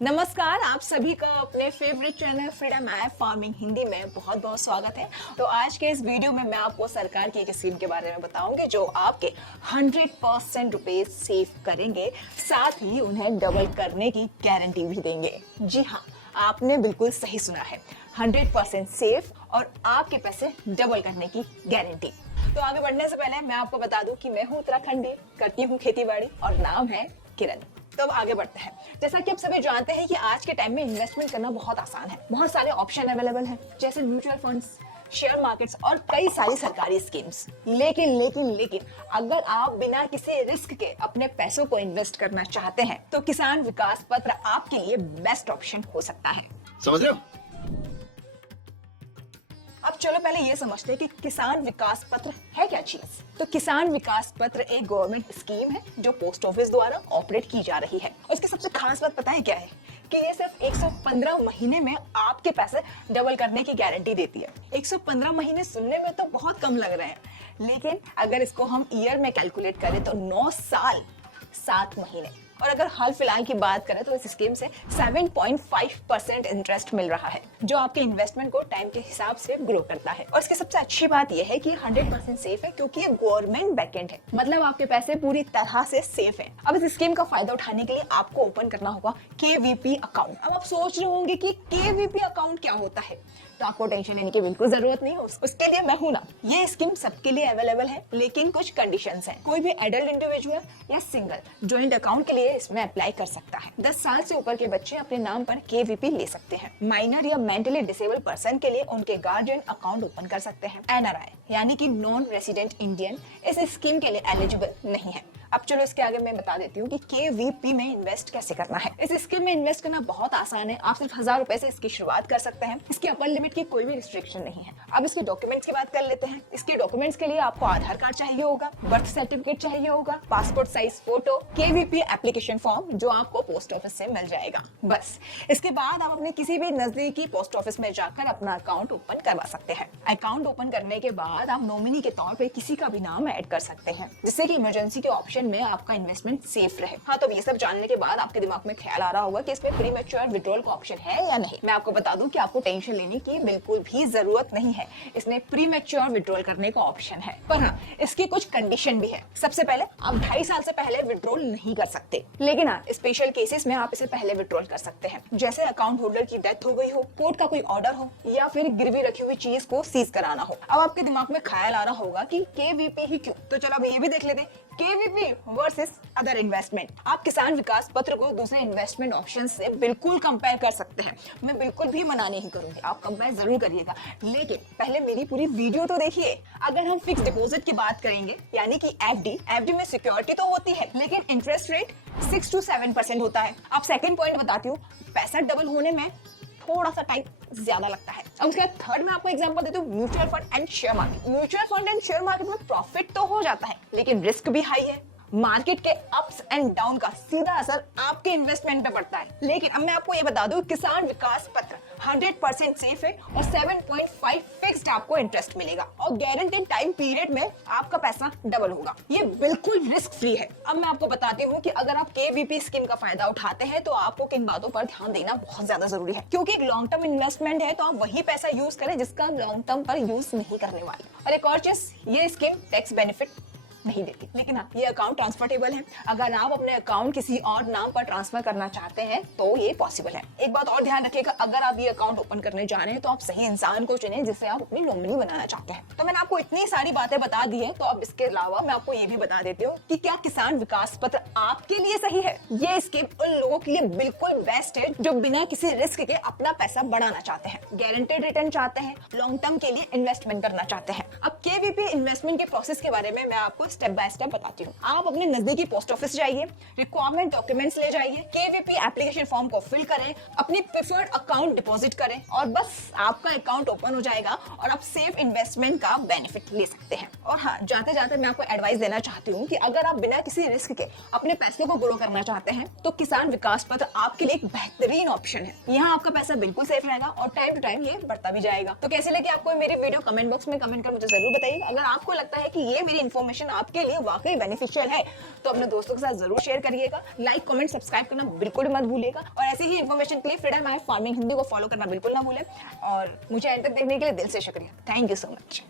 नमस्कार, आप सभी का अपने favourite channel freedom app farming Hindi में बहुत बहुत स्वागत है। तो आज के इस वीडियो में मैं आपको सरकार की एक स्कीम के बारे में बताऊंगी जो आपके 100% रुपए सेव करेंगे, साथ ही उन्हें डबल करने की गारंटी भी देंगे। जी हाँ, आपने बिल्कुल सही सुना है, 100% सेफ और आपके पैसे डबल करने की गारंटी। तो आगे बढ़ने से पहले मैं आपको बता दूं कि मैं हूँ उत्तराखंडी, करती हूँ खेती बाड़ी और नाम है किरण। तो अब आगे बढ़ते हैं। जैसा कि आप सभी जानते हैं कि आज के टाइम में इन्वेस्टमेंट करना बहुत आसान है, बहुत सारे ऑप्शन अवेलेबल हैं, जैसे म्यूचुअल फंड्स, शेयर मार्केट्स और कई सारी सरकारी स्कीम्स। लेकिन अगर आप बिना किसी रिस्क के अपने पैसों को इन्वेस्ट करना चाहते हैं तो किसान विकास पत्र आपके लिए बेस्ट ऑप्शन हो सकता है। समझ रहे हो? अब चलो पहले ये समझते हैं कि किसान विकास पत्र है क्या चीज। तो किसान विकास पत्र एक गवर्नमेंट स्कीम है जो पोस्ट ऑफिस द्वारा ऑपरेट की जा रही है। उसकी सबसे खास बात पता है क्या है कि ये सिर्फ 115 महीने में आपके पैसे डबल करने की गारंटी देती है। 115 महीने सुनने में तो बहुत कम लग रहे हैं, लेकिन अगर इसको हम ईयर में कैलकुलेट करें तो 9 साल 7 महीने। और अगर हाल फिलहाल की बात करें तो इस स्कीम से 7.5% इंटरेस्ट मिल रहा है, जो आपके इन्वेस्टमेंट को टाइम के हिसाब से ग्रो करता है। और इसकी सबसे अच्छी बात यह है कि 100% सेफ है, क्योंकि ये गवर्नमेंट बैकएंड है, मतलब आपके पैसे पूरी तरह से सेफ है। अब इस स्कीम का फायदा उठाने के लिए आपको ओपन करना होगा KVP अकाउंट। अब आप सोच रहे होंगे कि KVP अकाउंट क्या होता है, तो आपको टेंशन लेने की बिल्कुल जरूरत नहीं है। उसके लिए मैं हूं ना। ये स्कीम सबके लिए अवेलेबल है, लेकिन कुछ कंडीशंस हैं। कोई भी एडल्ट इंडिविजुअल या सिंगल ज्वाइंट अकाउंट के लिए इसमें अप्लाई कर सकता है। 10 साल से ऊपर के बच्चे अपने नाम पर KVP ले सकते हैं। माइनर या मेंटली डिसेबल पर्सन के लिए उनके गार्जियन अकाउंट ओपन कर सकते हैं। NRI यानी कि नॉन रेसिडेंट इंडियन इस स्कीम के लिए एलिजिबल नहीं है। अब चलो इसके आगे मैं बता देती हूँ कि KVP में इन्वेस्ट कैसे करना है। इस स्कीम में इन्वेस्ट करना बहुत आसान है। आप सिर्फ 1000 रुपए से इसकी शुरुआत कर सकते हैं। इसकी अपर लिमिट की कोई भी रिस्ट्रिक्शन नहीं है। अब इसके डॉक्यूमेंट्स की बात कर लेते हैं। इसके डॉक्यूमेंट्स के लिए आपको आधार कार्ड चाहिए होगा, बर्थ सर्टिफिकेट चाहिए होगा, passport size photo, KVP application form जो आपको पोस्ट ऑफिस से मिल जाएगा। बस इसके बाद आप अपने किसी भी नजदीकी पोस्ट ऑफिस में जाकर अपना अकाउंट ओपन करवा सकते हैं। अकाउंट ओपन करने के बाद आप नॉमिनी के तौर पर किसी का भी नाम ऐड कर सकते हैं, जिससे कि इमरजेंसी के ऑप्शन में आपका इन्वेस्टमेंट सेफ रहे। हाँ, तो ये सब जानने के बाद आपके दिमाग में ख्याल आ रहा होगा कि इसमें प्रीमैच्योर विड्रॉल का ऑप्शन है या नहीं। मैं आपको बता दूं कि आपको टेंशन लेने की बिल्कुल भी जरूरत नहीं है। इसमें प्रीमैच्योर विड्रॉल करने का ऑप्शन है, पर हाँ, इसकी कुछ कंडीशन भी है। सबसे पहले आप 2.5 साल से पहले विड्रॉल नहीं कर सकते, लेकिन हाँ, स्पेशल केसेस में आप इसे पहले विड्रॉल कर सकते हैं, जैसे अकाउंट होल्डर की डेथ हो गई हो, कोर्ट का कोई ऑर्डर हो, या फिर गिरवी रखी हुई चीज को सीज कराना हो। अब आपके दिमाग में ख्याल आ रहा होगा कि KVP ही क्यों, तो चलो अब ये भी देख लेते हैं, KVP वर्सेस अदर इन्वेस्टमेंट। आप किसान विकास पत्र को दूसरे इन्वेस्टमेंट ऑप्शन से बिल्कुल कंपेयर कर सकते हैं। मैं बिल्कुल भी मना नहीं करूंगी, आप कंपेयर जरूर करिएगा, लेकिन पहले मेरी पूरी वीडियो तो देखिए। अगर हम फिक्स डिपॉजिट की बात करेंगे, यानी कि FD में सिक्योरिटी तो होती है, लेकिन इंटरेस्ट रेट 6 to 7% होता है। अब सेकंड पॉइंट बताती हूँ, पैसा डबल होने में थोड़ा सा टाइम ज्यादा लगता है। अब उसके बाद थर्ड में आपको एग्जांपल देती हूँ, mutual fund and share market. Mutual fund and share market में प्रॉफिट तो हो जाता है, लेकिन रिस्क भी हाई है। मार्केट के अप्स एंड डाउन का सीधा असर आपके इन्वेस्टमेंट पे पड़ता है। लेकिन अब मैं आपको ये बता दूं, किसान विकास पत्र 100% सेफ है और 7.5 फिक्स्ड आपको इंटरेस्ट मिलेगा, और गारंटेड टाइम पीरियड में आपका पैसा डबल होगा। ये बिल्कुल रिस्क फ्री है। अब मैं आपको बताती हूँ कि अगर आप KVP स्कीम का फायदा उठाते हैं तो आपको किन बातों पर ध्यान देना बहुत ज्यादा जरूरी है, क्योंकि एक लॉन्ग टर्म इन्वेस्टमेंट है, तो आप वही पैसा यूज करें जिसका लॉन्ग टर्म पर यूज नहीं करने वाले। और एक और चीज, ये स्कीम टैक्स बेनिफिट नहीं देती, लेकिन हाँ, ये अकाउंट ट्रांसफरेबल है। अगर आप अपने अकाउंट किसी और नाम पर ट्रांसफर करना चाहते हैं तो ये पॉसिबल है। एक बात और ध्यान रखिएगा, अगर आप ये अकाउंट ओपन करने जा रहे हैं तो आप सही इंसान को चुनें जिसे आप अपनी नॉमिनी बनाना चाहते हैं। तो मैंने आपको इतनी सारी बातें बता दी है, तो अब इसके अलावा मैं आपको ये भी बता देती हूँ कि क्या किसान विकास पत्र आपके लिए सही है। ये स्कीम उन लोगों के लिए बिल्कुल बेस्ट है जो बिना किसी रिस्क के अपना पैसा बढ़ाना चाहते हैं, गारंटेड रिटर्न चाहते हैं, लॉन्ग टर्म के लिए इन्वेस्टमेंट करना चाहते हैं। अब KVP इन्वेस्टमेंट के प्रोसेस के बारे में मैं आपको स्टेप बाय स्टेप बताती हूँ। आप अपने नजदीकी पोस्ट ऑफिस जाइए, रिक्वायरमेंट डॉक्यूमेंट्स ले जाइए, KVP एप्लीकेशन फॉर्म को फिल करें, अपनी प्रेफर्ड अकाउंट डिपॉजिट करें, और बस आपका अकाउंट ओपन हो जाएगा और आप सेफ इन्वेस्टमेंट का बेनिफिट ले सकते हैं। और हाँ, जाते जाते मैं आपको एडवाइस देना चाहती हूँ कि अगर आप बिना किसी रिस्क के अपने पैसे को ग्रो करना चाहते हैं तो किसान विकास पत्र आपके लिए एक बेहतरीन ऑप्शन है। यहाँ आपका पैसा बिल्कुल सेफ रहेगा और टाइम टू टाइम ये बढ़ता भी जाएगा। तो कैसे लगे आपको मेरी वीडियो, कमेंट बॉक्स में कमेंट कर मुझे जरूर बताइए। अगर आपको लगता है कि ये मेरी इन्फॉर्मेशन आप आपके लिए वाकई बेनिफिशियल है तो अपने दोस्तों के साथ जरूर शेयर करिएगा। लाइक, कमेंट, सब्सक्राइब करना बिल्कुल मत भूलिएगा और ऐसे ही इन्फॉर्मेशन के लिए फ्रीडम फार्मिंग हिंदी को फॉलो करना बिल्कुल ना भूलें। और मुझे एंड तक देखने के लिए दिल से शुक्रिया। Thank you so much.